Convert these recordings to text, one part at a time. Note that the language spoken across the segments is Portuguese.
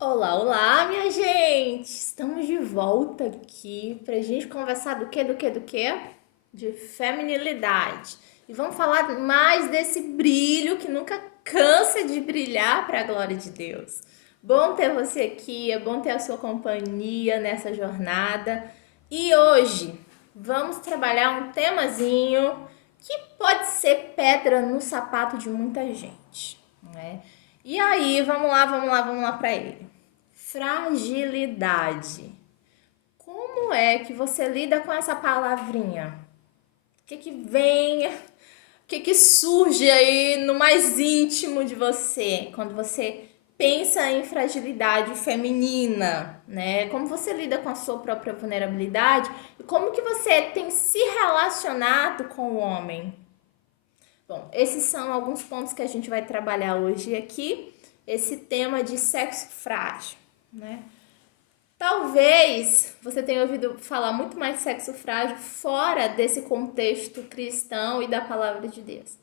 Olá, olá, minha gente! Estamos de volta aqui pra gente conversar do quê? De feminilidade. E vamos falar mais desse brilho que nunca cansa de brilhar para a glória de Deus. Bom ter você aqui, é bom ter a sua companhia nessa jornada. E hoje vamos trabalhar um temazinho que pode ser pedra no sapato de muita gente, né? E aí, vamos lá para ele. Fragilidade. Como é que você lida com essa palavrinha? O que que vem? O que que surge aí no mais íntimo de você quando você pensa em fragilidade feminina, né? Como você lida com a sua própria vulnerabilidade e como que você tem se relacionado com o homem? Bom, esses são alguns pontos que a gente vai trabalhar hoje aqui, esse tema de sexo frágil, né? Talvez você tenha ouvido falar muito mais de sexo frágil fora desse contexto cristão e da palavra de Deus,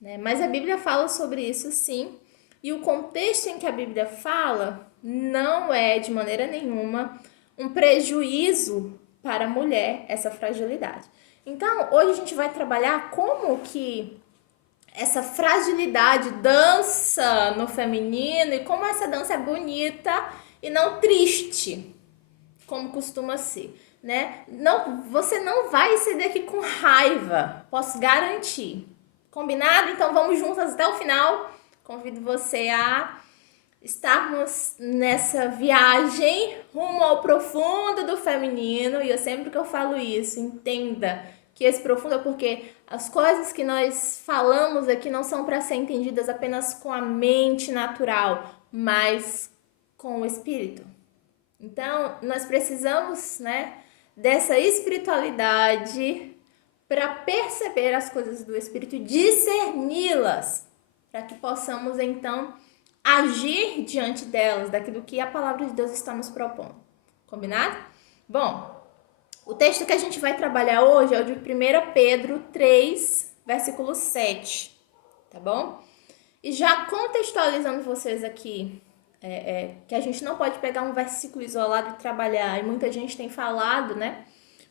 né? Mas a Bíblia fala sobre isso sim, e o contexto em que a Bíblia fala não é de maneira nenhuma um prejuízo para a mulher essa fragilidade. Então, hoje a gente vai trabalhar como que essa fragilidade dança no feminino e como essa dança é bonita e não triste, como costuma ser, né? Não, você não vai sair daqui com raiva, posso garantir. Combinado? Então vamos juntas até o final. Convido você a estarmos nessa viagem rumo ao profundo do feminino. E eu sempre que eu falo isso, entenda que esse profundo é porque as coisas que nós falamos aqui não são para ser entendidas apenas com a mente natural, mas com o espírito. Então, nós precisamos, né, dessa espiritualidade para perceber as coisas do espírito e discerni-las, para que possamos então agir diante delas, daquilo que a palavra de Deus está nos propondo. Combinado? Bom, o texto que a gente vai trabalhar hoje é o de 1 Pedro 3, versículo 7, tá bom? E já contextualizando vocês aqui, que a gente não pode pegar um versículo isolado e trabalhar, e muita gente tem falado, né?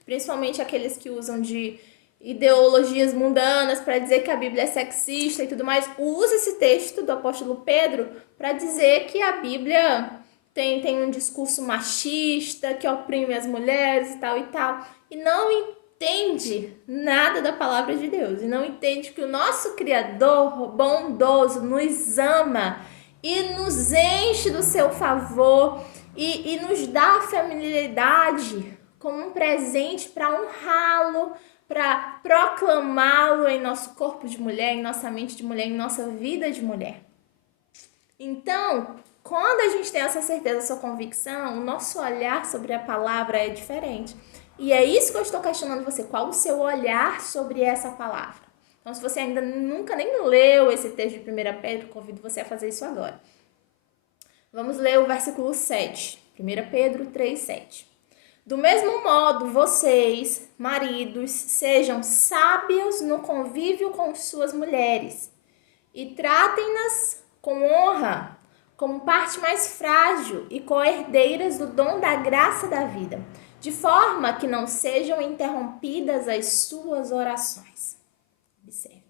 Principalmente aqueles que usam de ideologias mundanas para dizer que a Bíblia é sexista e tudo mais, usa esse texto do apóstolo Pedro para dizer que a Bíblia tem um discurso machista, que oprime as mulheres e tal e tal, e não entende nada da palavra de Deus, e não entende que o nosso Criador bondoso nos ama e nos enche do seu favor e nos dá a familiaridade como um presente para honrá-lo, para proclamá-lo em nosso corpo de mulher, em nossa mente de mulher, em nossa vida de mulher. Então, quando a gente tem essa certeza, essa convicção, o nosso olhar sobre a palavra é diferente. E é isso que eu estou questionando você. Qual o seu olhar sobre essa palavra? Então, se você ainda nunca nem leu esse texto de 1 Pedro, convido você a fazer isso agora. Vamos ler o versículo 7. 1 Pedro 3, 7. Do mesmo modo, vocês, maridos, sejam sábios no convívio com suas mulheres e tratem-nas com honra, como parte mais frágil e co-herdeiras do dom da graça da vida, de forma que não sejam interrompidas as suas orações. Observe.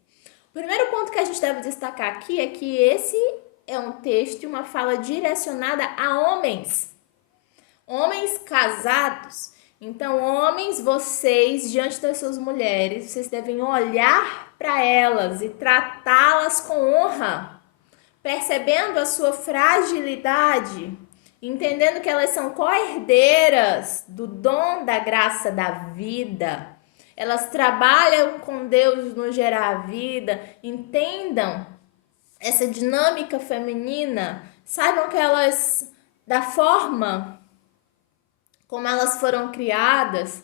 O primeiro ponto que a gente deve destacar aqui é que esse é um texto e uma fala direcionada a homens. Homens casados. Então, homens, vocês, diante das suas mulheres, vocês devem olhar para elas e tratá-las com honra, percebendo a sua fragilidade, entendendo que elas são co-herdeiras do dom da graça da vida. Elas trabalham com Deus no gerar a vida, entendam essa dinâmica feminina, saibam que elas, da forma como elas foram criadas,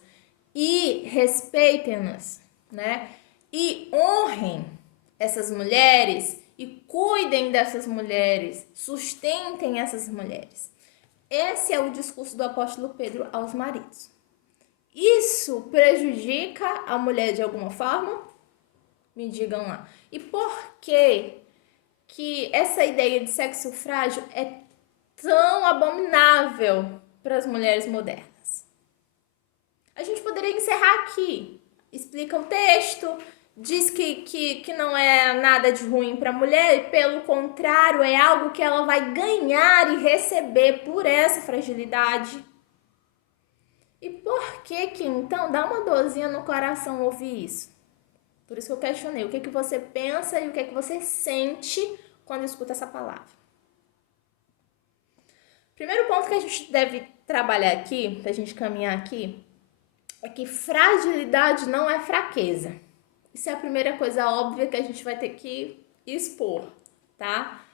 e respeitem-nas, né? E honrem essas mulheres e cuidem dessas mulheres, sustentem essas mulheres. Esse é o discurso do apóstolo Pedro aos maridos. Isso prejudica a mulher de alguma forma? Me digam lá. E por que essa ideia de sexo frágil é tão abominável para as mulheres modernas. A gente poderia encerrar aqui. Explica o texto, diz que não é nada de ruim para a mulher, e pelo contrário, é algo que ela vai ganhar e receber por essa fragilidade. E por que então dá uma dorzinha no coração ouvir isso? Por isso que eu questionei, o que você pensa e o que você sente quando escuta essa palavra? Primeiro ponto que a gente deve trabalhar aqui, pra gente caminhar aqui, é que fragilidade não é fraqueza. Isso é a primeira coisa óbvia que a gente vai ter que expor, tá?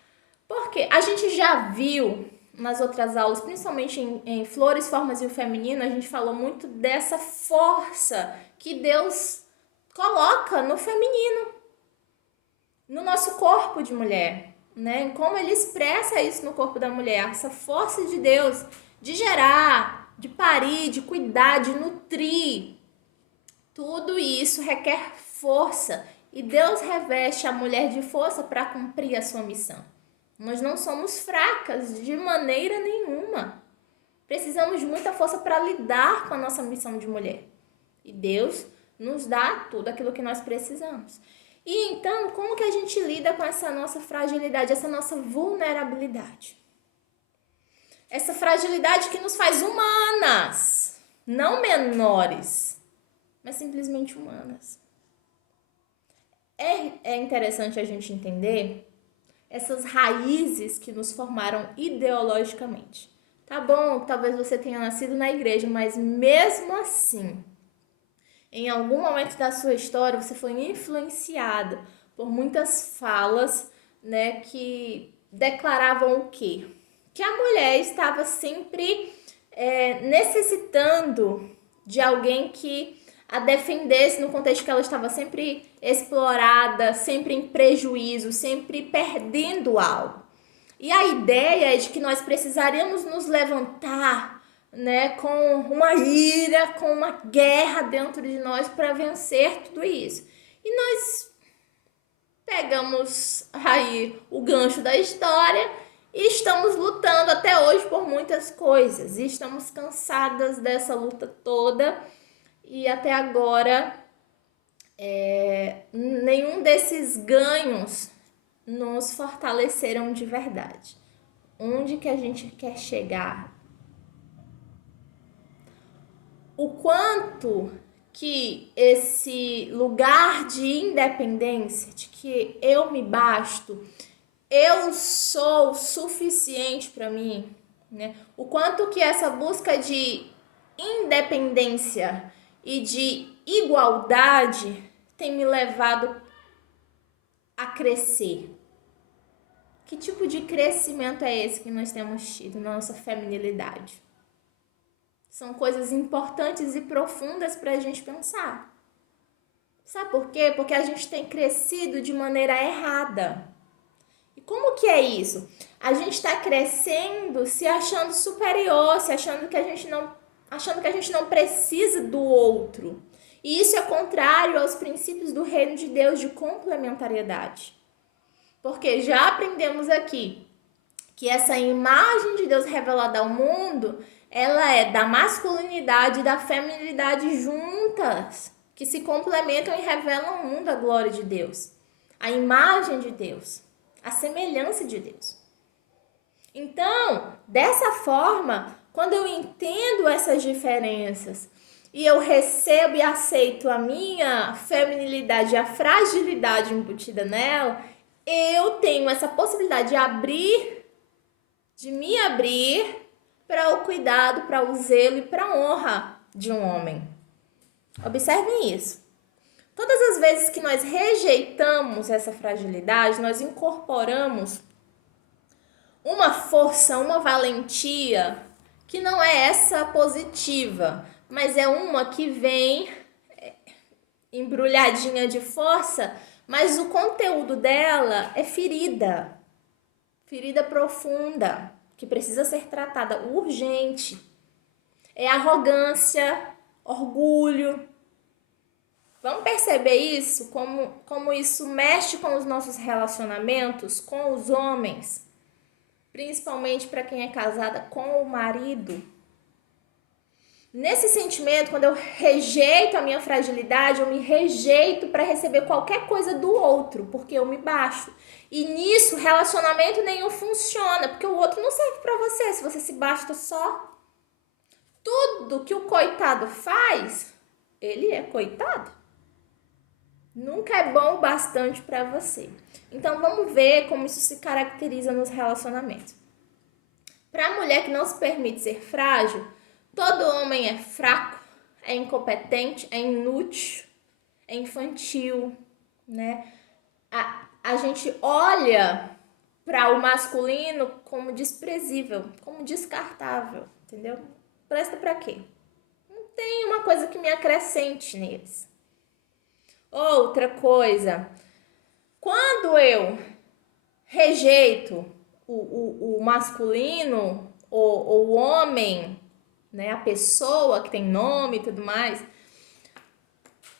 Porque a gente já viu nas outras aulas, principalmente em Flores, Formas e o Feminino, a gente falou muito dessa força que Deus coloca no feminino, no nosso corpo de mulher, né? Como ele expressa isso no corpo da mulher, essa força de Deus de gerar, de parir, de cuidar, de nutrir. Tudo isso requer força e Deus reveste a mulher de força para cumprir a sua missão. Nós não somos fracas de maneira nenhuma. Precisamos de muita força para lidar com a nossa missão de mulher. E Deus nos dá tudo aquilo que nós precisamos. E então, como que a gente lida com essa nossa fragilidade, essa nossa vulnerabilidade? Essa fragilidade que nos faz humanas, não menores, mas simplesmente humanas. É interessante a gente entender essas raízes que nos formaram ideologicamente. Tá bom, talvez você tenha nascido na igreja, mas mesmo assim, em algum momento da sua história, você foi influenciado por muitas falas, né, que declaravam o quê? Que a mulher estava sempre necessitando de alguém que a defendesse no contexto que ela estava sempre explorada, sempre em prejuízo, sempre perdendo algo. E a ideia é de que nós precisaríamos nos levantar, né, com uma ira, com uma guerra dentro de nós para vencer tudo isso. E nós pegamos aí o gancho da história e estamos lutando até hoje por muitas coisas. E estamos cansadas dessa luta toda e até agora nenhum desses ganhos nos fortaleceram de verdade. Onde que a gente quer chegar? O quanto que esse lugar de independência, de que eu me basto, eu sou suficiente para mim, né? O quanto que essa busca de independência e de igualdade tem me levado a crescer. Que tipo de crescimento é esse que nós temos tido na nossa feminilidade? São coisas importantes e profundas para a gente pensar. Sabe por quê? Porque a gente tem crescido de maneira errada. E como que é isso? A gente está crescendo se achando superior, se achando que a gente não precisa do outro. E isso é contrário aos princípios do reino de Deus de complementariedade. Porque já aprendemos aqui que essa imagem de Deus revelada ao mundo, ela é da masculinidade e da feminilidade juntas, que se complementam e revelam ao mundo a glória de Deus, a imagem de Deus, a semelhança de Deus. Então, dessa forma, quando eu entendo essas diferenças e eu recebo e aceito a minha feminilidade, a fragilidade embutida nela, eu tenho essa possibilidade de me abrir para o cuidado, para o zelo e para a honra de um homem. Observem isso. Todas as vezes que nós rejeitamos essa fragilidade, nós incorporamos uma força, uma valentia que não é essa positiva, mas é uma que vem embrulhadinha de força, mas o conteúdo dela é ferida profunda, que precisa ser tratada urgente. É arrogância, orgulho. Vamos perceber isso, como isso mexe com os nossos relacionamentos com os homens. principalmente para quem é casada com o marido. Nesse sentimento, quando eu rejeito a minha fragilidade, eu me rejeito para receber qualquer coisa do outro, porque eu me baixo. E nisso, relacionamento nenhum funciona, porque o outro não serve para você se você se basta só. Tudo que o coitado faz, ele é coitado. Nunca é bom o bastante para você. Então vamos ver como isso se caracteriza nos relacionamentos. Para a mulher que não se permite ser frágil, todo homem é fraco, é incompetente, é inútil, é infantil, né? A gente olha para o masculino como desprezível, como descartável, entendeu? Presta para quê? Não tem uma coisa que me acrescente neles. Outra coisa, quando eu rejeito o masculino ou o homem, né, a pessoa que tem nome e tudo mais,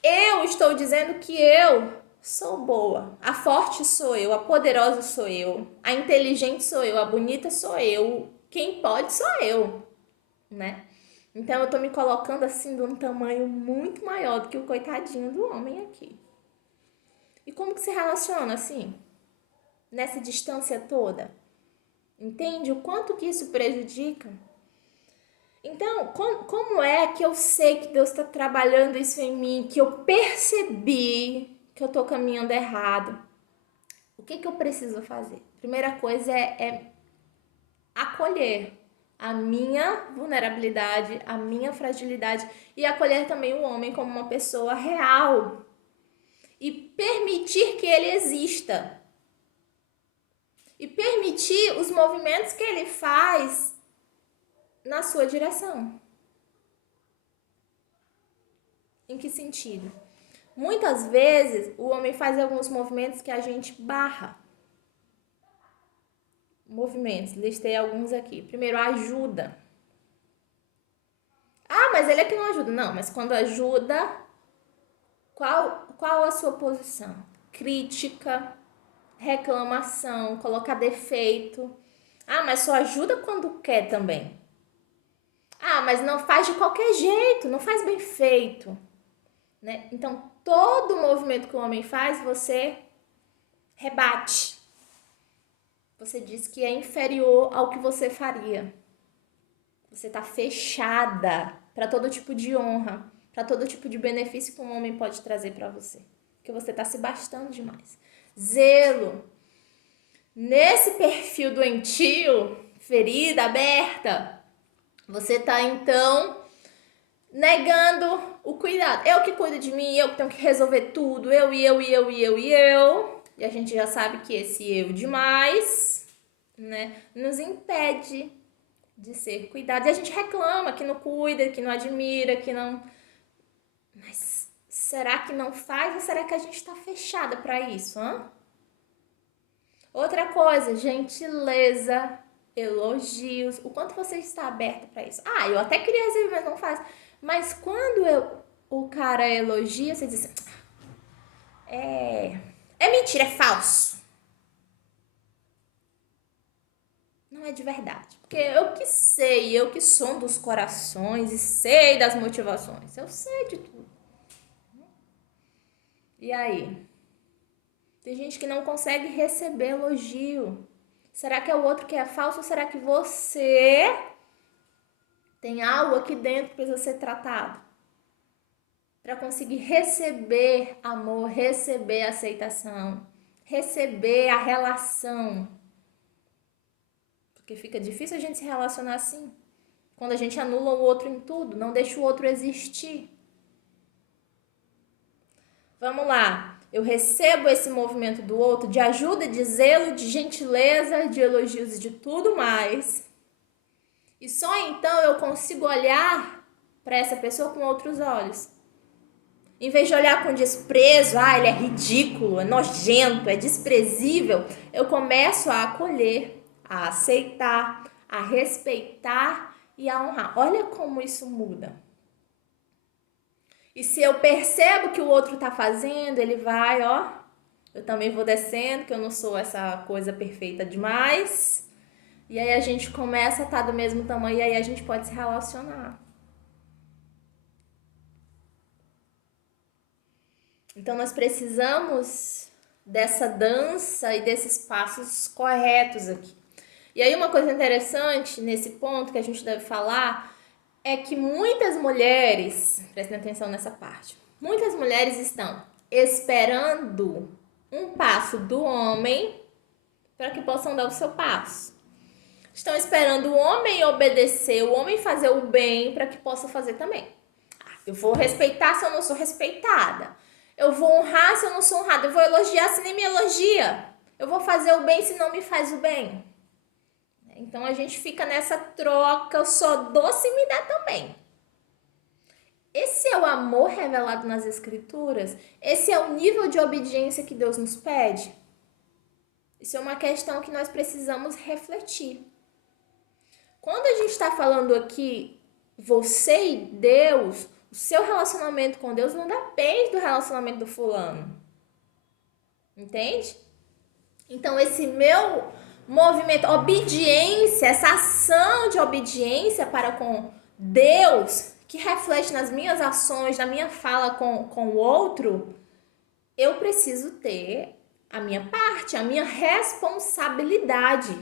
eu estou dizendo que eu sou boa. A forte sou eu, a poderosa sou eu, a inteligente sou eu, a bonita sou eu, quem pode sou eu, né? Então eu tô me colocando assim de um tamanho muito maior do que o coitadinho do homem aqui. E como que se relaciona assim? Nessa distância toda? Entende o quanto que isso prejudica? Então, como é que eu sei que Deus está trabalhando isso em mim, que eu percebi que eu estou caminhando errado? O que eu preciso fazer? Primeira coisa é acolher a minha vulnerabilidade, a minha fragilidade e acolher também o homem como uma pessoa real e permitir que ele exista. E permitir os movimentos que ele faz na sua direção. Em que sentido? Muitas vezes o homem faz alguns movimentos que a gente barra. Movimentos, listei alguns aqui. Primeiro, ajuda. Ah, mas ele é que não ajuda. Não, mas quando ajuda, qual a sua posição? Crítica, reclamação, colocar defeito. Ah, mas só ajuda quando quer também. Ah, mas não faz de qualquer jeito, não faz bem feito. Né? Então, todo movimento que o homem faz, você rebate. Você diz que é inferior ao que você faria. Você está fechada para todo tipo de honra, para todo tipo de benefício que um homem pode trazer para você. Porque você está se bastando demais. Zelo. Nesse perfil doentio, ferida aberta, você está então negando o cuidado. Eu que cuido de mim, eu que tenho que resolver tudo, eu. E a gente já sabe que esse eu demais, né, nos impede de ser cuidado. E a gente reclama que não cuida, que não admira, que não... Mas será que não faz ou será que a gente tá fechada para isso, hã? Outra coisa, gentileza, elogios. O quanto você está aberta para isso? Ah, eu até queria receber, mas não faz. Mas quando o cara elogia, você diz assim, é mentira, é falso. Não é de verdade. Porque eu que sei, eu que sou dos corações e sei das motivações. Eu sei de tudo. E aí? Tem gente que não consegue receber elogio. Será que é o outro que é falso ou será que você tem algo aqui dentro que precisa ser tratado? Para conseguir receber amor, receber aceitação, receber a relação. Porque fica difícil a gente se relacionar assim. Quando a gente anula o outro em tudo, não deixa o outro existir. Vamos lá. Eu recebo esse movimento do outro de ajuda, de zelo, de gentileza, de elogios e de tudo mais. E só então eu consigo olhar para essa pessoa com outros olhos. Em vez de olhar com desprezo, ele é ridículo, é nojento, é desprezível, eu começo a acolher, a aceitar, a respeitar e a honrar. Olha como isso muda. E se eu percebo que o outro tá fazendo, ele vai, eu também vou descendo, que eu não sou essa coisa perfeita demais. E aí a gente começa a estar do mesmo tamanho e aí a gente pode se relacionar. Então nós precisamos dessa dança e desses passos corretos aqui. E aí uma coisa interessante nesse ponto que a gente deve falar é que muitas mulheres, prestem atenção nessa parte, muitas mulheres estão esperando um passo do homem para que possam dar o seu passo. Estão esperando o homem obedecer, o homem fazer o bem para que possa fazer também. Eu vou respeitar se eu não sou respeitada. Eu vou honrar se eu não sou honrada. Eu vou elogiar se nem me elogia. Eu vou fazer o bem se não me faz o bem. Então a gente fica nessa troca, eu sou doce e me dá também. Esse é o amor revelado nas Escrituras? Esse é o nível de obediência que Deus nos pede? Isso é uma questão que nós precisamos refletir. Quando a gente está falando aqui, você e Deus, o seu relacionamento com Deus não depende do relacionamento do fulano. Entende? Então, esse meu movimento, obediência, essa ação de obediência para com Deus, que reflete nas minhas ações, na minha fala com o outro, eu preciso ter a minha parte, a minha responsabilidade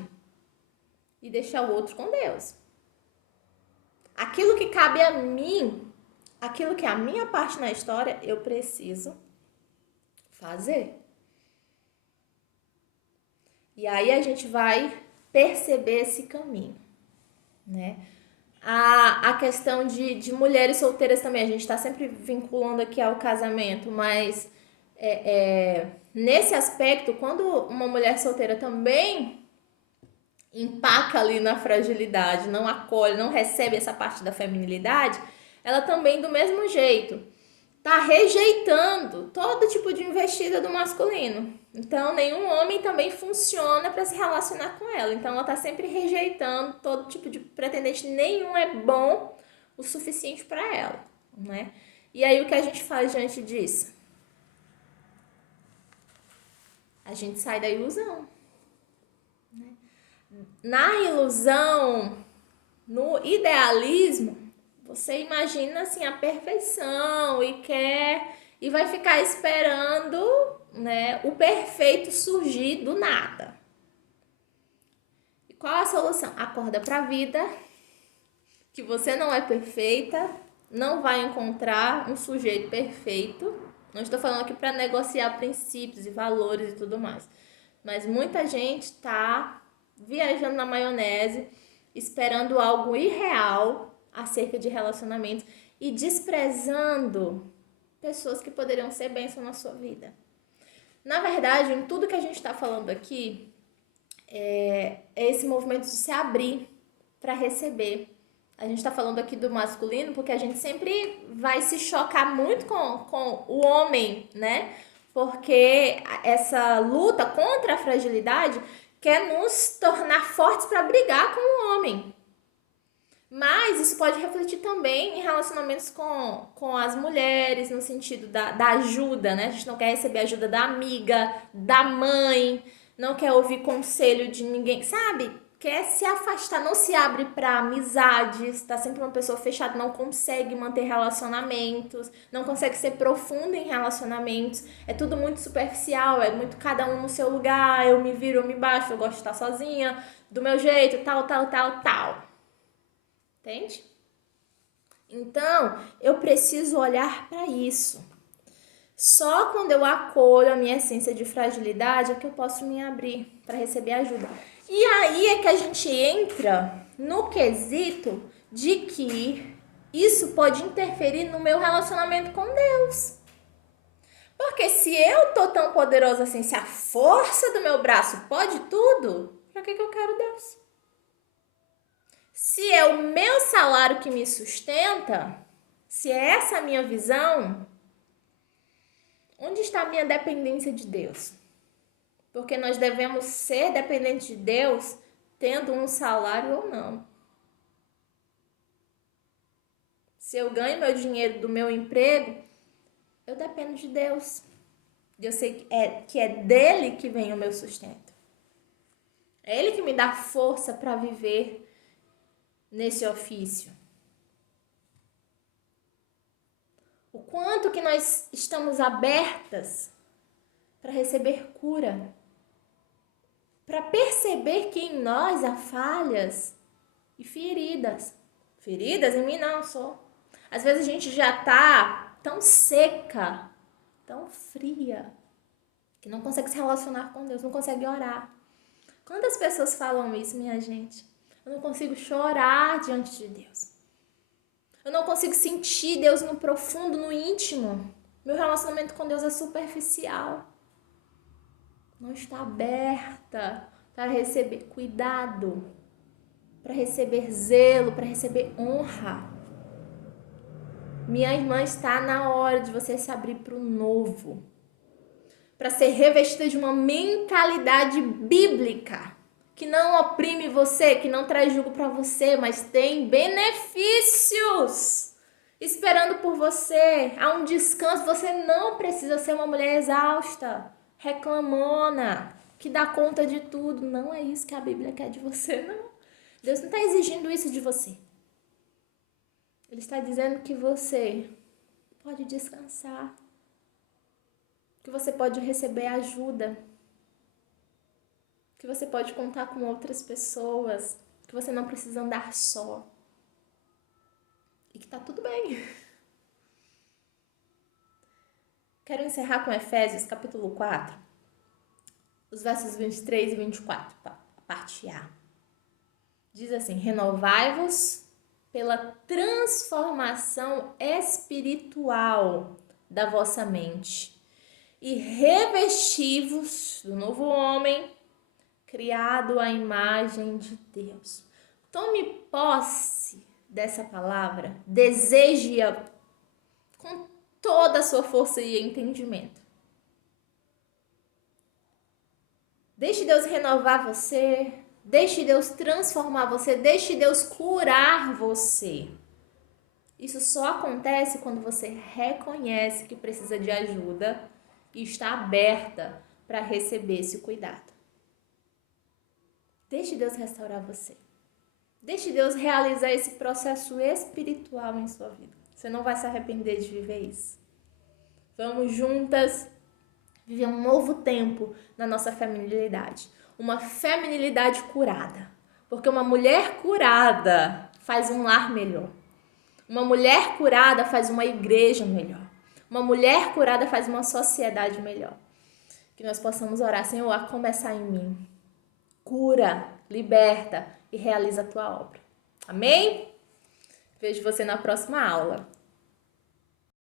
e deixar o outro com Deus. Aquilo que cabe a mim, aquilo que é a minha parte na história, eu preciso fazer. E aí a gente vai perceber esse caminho, né? A questão de mulheres solteiras também, a gente está sempre vinculando aqui ao casamento, mas nesse aspecto, quando uma mulher solteira também empaca ali na fragilidade, não acolhe, não recebe essa parte da feminilidade, ela também do mesmo jeito tá rejeitando todo tipo de investida do masculino. Então, nenhum homem também funciona para se relacionar com ela. Então, ela tá sempre rejeitando todo tipo de pretendente. Nenhum é bom o suficiente para ela, né? E aí, o que a gente faz diante disso? A gente sai da ilusão. Né? Na ilusão, no idealismo, você imagina assim a perfeição e quer e vai ficar esperando, né, o perfeito surgir do nada. E qual a solução? Acorda para a vida, que você não é perfeita, não vai encontrar um sujeito perfeito. Não estou falando aqui para negociar princípios e valores e tudo mais. Mas muita gente está viajando na maionese, esperando algo irreal acerca de relacionamentos e desprezando pessoas que poderiam ser bênção na sua vida. Na verdade, em tudo que a gente está falando aqui, é esse movimento de se abrir para receber. A gente está falando aqui do masculino porque a gente sempre vai se chocar muito com o homem, né? Porque essa luta contra a fragilidade quer nos tornar fortes para brigar com o homem. Mas isso pode refletir também em relacionamentos com as mulheres, no sentido da ajuda, né? A gente não quer receber ajuda da amiga, da mãe, não quer ouvir conselho de ninguém, sabe? Quer se afastar, não se abre para amizades, tá sempre uma pessoa fechada, não consegue manter relacionamentos, não consegue ser profunda em relacionamentos, é tudo muito superficial, é muito cada um no seu lugar, eu me viro, eu me baixo, eu gosto de estar sozinha, do meu jeito, tal. Entende? Então, eu preciso olhar para isso. Só quando eu acolho a minha essência de fragilidade é que eu posso me abrir para receber ajuda. E aí é que a gente entra no quesito de que isso pode interferir no meu relacionamento com Deus. Porque se eu tô tão poderosa assim, se a força do meu braço pode tudo, para que eu quero Deus? Se é o meu salário que me sustenta, se é essa a minha visão, onde está a minha dependência de Deus? Porque nós devemos ser dependentes de Deus tendo um salário ou não. Se eu ganho meu dinheiro do meu emprego, eu dependo de Deus. Eu sei que é dele que vem o meu sustento. É Ele que me dá força para viver nesse ofício. O quanto que nós estamos abertas para receber cura, para perceber que em nós há falhas e feridas. Feridas em mim não sou. Às vezes a gente já tá tão seca, tão fria, que não consegue se relacionar com Deus, não consegue orar. Quantas pessoas falam isso, minha gente? Eu não consigo chorar diante de Deus. Eu não consigo sentir Deus no profundo, no íntimo. Meu relacionamento com Deus é superficial. Não está aberta para receber cuidado, para receber zelo, para receber honra. Minha irmã, está na hora de você se abrir para o novo, para ser revestida de uma mentalidade bíblica, que não oprime você, que não traz jugo para você, mas tem benefícios esperando por você. Há um descanso, você não precisa ser uma mulher exausta, reclamona, que dá conta de tudo. Não é isso que a Bíblia quer de você, não. Deus não está exigindo isso de você. Ele está dizendo que você pode descansar, que você pode receber ajuda, que você pode contar com outras pessoas, que você não precisa andar só e que tá tudo bem. Quero encerrar com Efésios capítulo 4, os versos 23 e 24, a parte A. Diz assim: renovai-vos pela transformação espiritual da vossa mente e revesti-vos do novo homem, criado à imagem de Deus. Tome posse dessa palavra, deseje-a com toda a sua força e entendimento. Deixe Deus renovar você, deixe Deus transformar você, deixe Deus curar você. Isso só acontece quando você reconhece que precisa de ajuda e está aberta para receber esse cuidado. Deixe Deus restaurar você. Deixe Deus realizar esse processo espiritual em sua vida. Você não vai se arrepender de viver isso. Vamos juntas viver um novo tempo na nossa feminilidade. Uma feminilidade curada. Porque uma mulher curada faz um lar melhor. Uma mulher curada faz uma igreja melhor. Uma mulher curada faz uma sociedade melhor. Que nós possamos orar, Senhor, a começar em mim. Cura, liberta e realiza a tua obra. Amém? Vejo você na próxima aula.